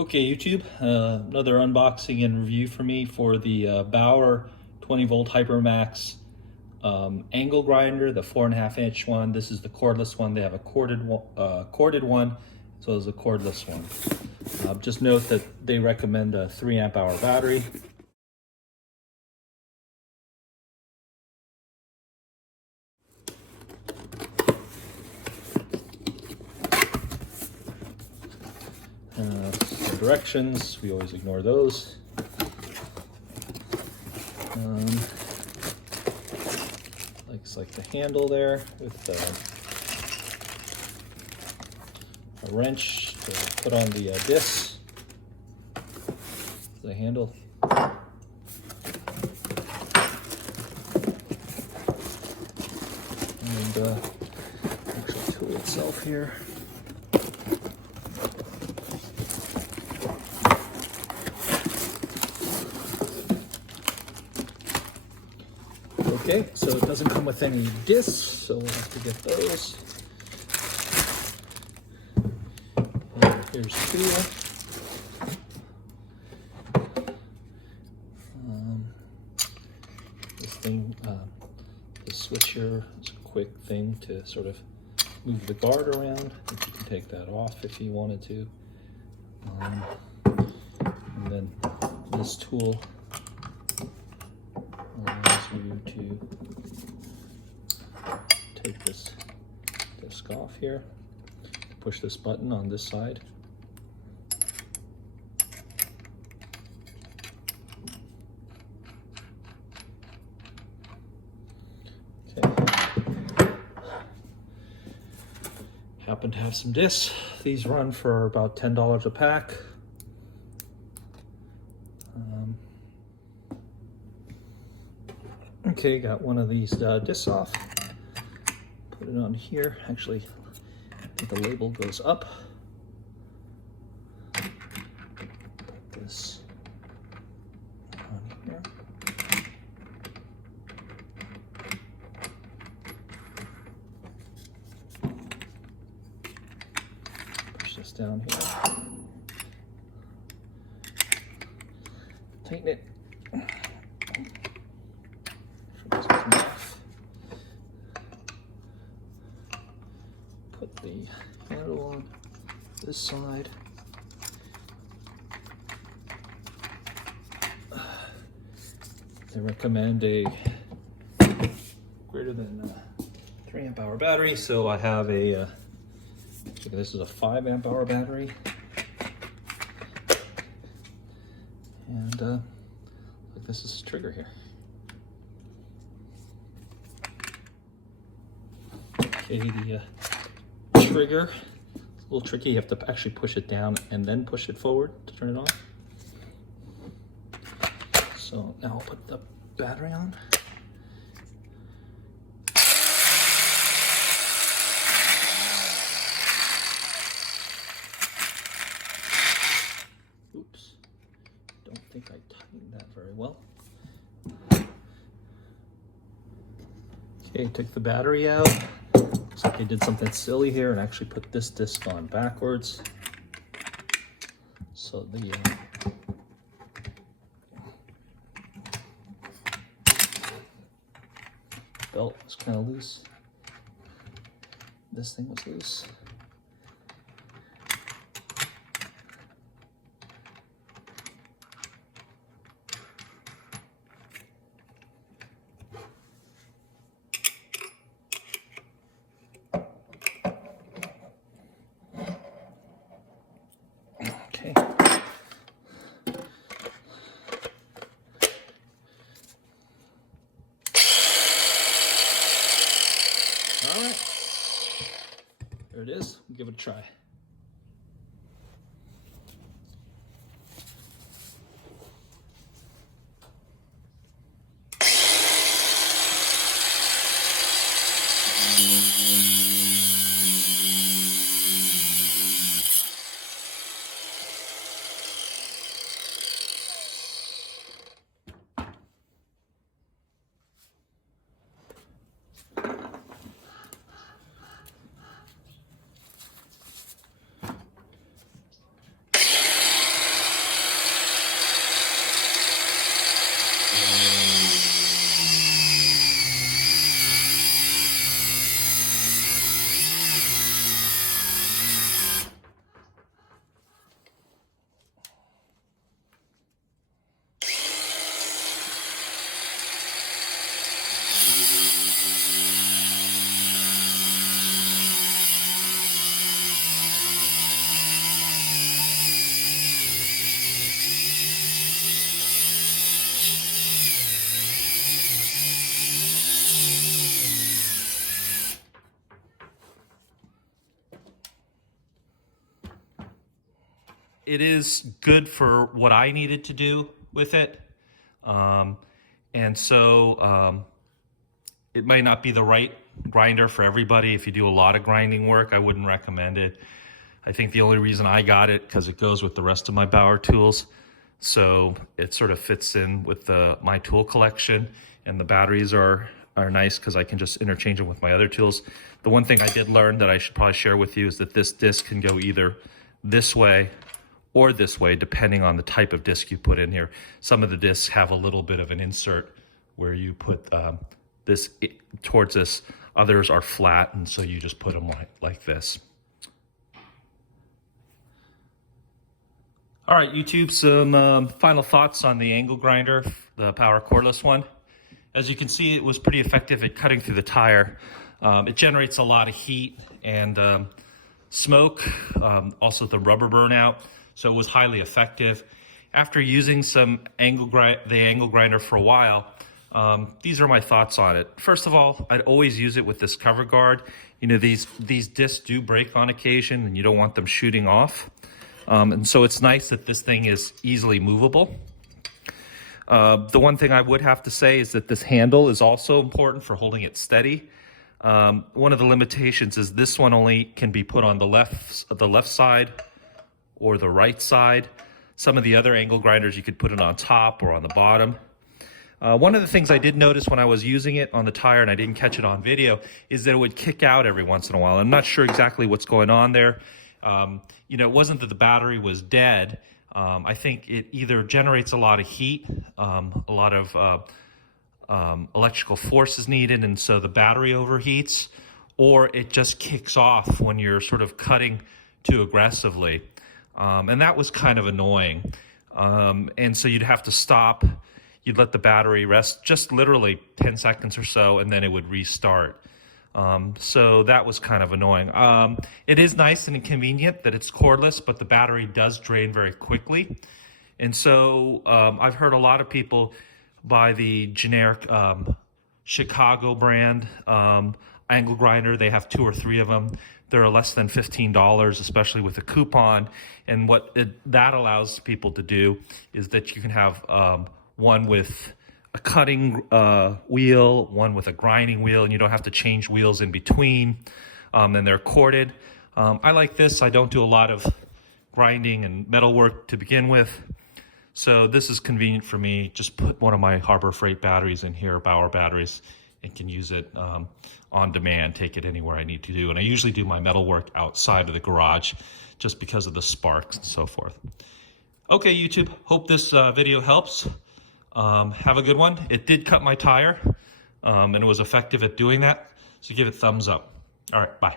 Okay, YouTube, another unboxing and review for me for the Bauer 20-volt Hypermax angle grinder, the 4.5-inch one. This is the cordless one. They have a corded one, as well as a cordless one. Just note that they recommend a 3-amp-hour battery. The directions, we always ignore those. Looks like the handle there with a wrench to put on the disc. The handle. And actual tool itself here. Okay, so it doesn't come with any discs, so we'll have to get those. And here's two. This thing, the switcher is a quick thing to sort of move the guard around. You can take that off if you wanted to. And then this tool allows you to take this disc off here, push this button on this side. Okay. Happen to have some discs. These run for about $10 a pack. Okay, got one of these discs off. Put it on here. Actually, I think the label goes up. Put this on here. Push this down here. Tighten it. Put the handle on this side. They recommend a greater than 3-amp-hour battery, so I have a, this is a 5-amp-hour battery. And look, this is a trigger here. Okay, the trigger, it's a little tricky. You have to actually push it down and then push it forward to turn it on. So now I'll put the battery on. Oops, don't think I tightened that very well. Okay, took the battery out. Looks like I did something silly here and actually put this disc on backwards. So the belt was kind of loose. This thing was loose. Okay. All right. There it is. We'll give it a try. it is good for what I needed to do with it. And so it might not be the right grinder for everybody. If you do a lot of grinding work, I wouldn't recommend it. I think the only reason I got it because it goes with the rest of my Bauer tools. So it sort of fits in with my tool collection, and the batteries are nice because I can just interchange them with my other tools. The one thing I did learn that I should probably share with you is that this disc can go either this way or this way, depending on the type of disc you put in here. Some of the discs have a little bit of an insert where you put this towards this. Others are flat, and so you just put them like this. All right, YouTube, some final thoughts on the angle grinder, the Bauer Cordless one. As you can see, it was pretty effective at cutting through the tire. It generates a lot of heat and smoke, also the rubber burnout, so it was highly effective. After using the angle grinder for a while, these are my thoughts on it. First of all, I'd always use it with this cover guard. You know, these discs do break on occasion, and you don't want them shooting off. And so it's nice that this thing is easily movable. The one thing I would have to say is that this handle is also important for holding it steady. One of the limitations is this one only can be put on the left side or the right side. Some of the other angle grinders, you could put it on top or on the bottom. One of the things I did notice when I was using it on the tire, and I didn't catch it on video, is that it would kick out every once in a while. I'm not sure exactly what's going on there. You know, it wasn't that the battery was dead. I think it either generates a lot of heat, a lot of electrical force is needed, and so the battery overheats, or it just kicks off when you're sort of cutting too aggressively. And that was kind of annoying. And so you'd have to stop. You'd let the battery rest just literally 10 seconds or so, and then it would restart. So that was kind of annoying. It is nice and convenient that it's cordless, but the battery does drain very quickly. And so I've heard a lot of people buy the generic Chicago brand angle grinder. They have 2 or 3 of them. They're less than $15, especially with a coupon. And what that allows people to do is that you can have one with a cutting wheel, one with a grinding wheel, and you don't have to change wheels in between, and they're corded. I like this. I don't do a lot of grinding and metal work to begin with, so this is convenient for me. Just put one of my Harbor Freight batteries in here, Bauer batteries, and can use it on demand, take it anywhere I need to do. And I usually do my metal work outside of the garage just because of the sparks and so forth. Okay, YouTube, hope this video helps. Have a good one. It did cut my tire, and it was effective at doing that, so give it thumbs up. All right, bye.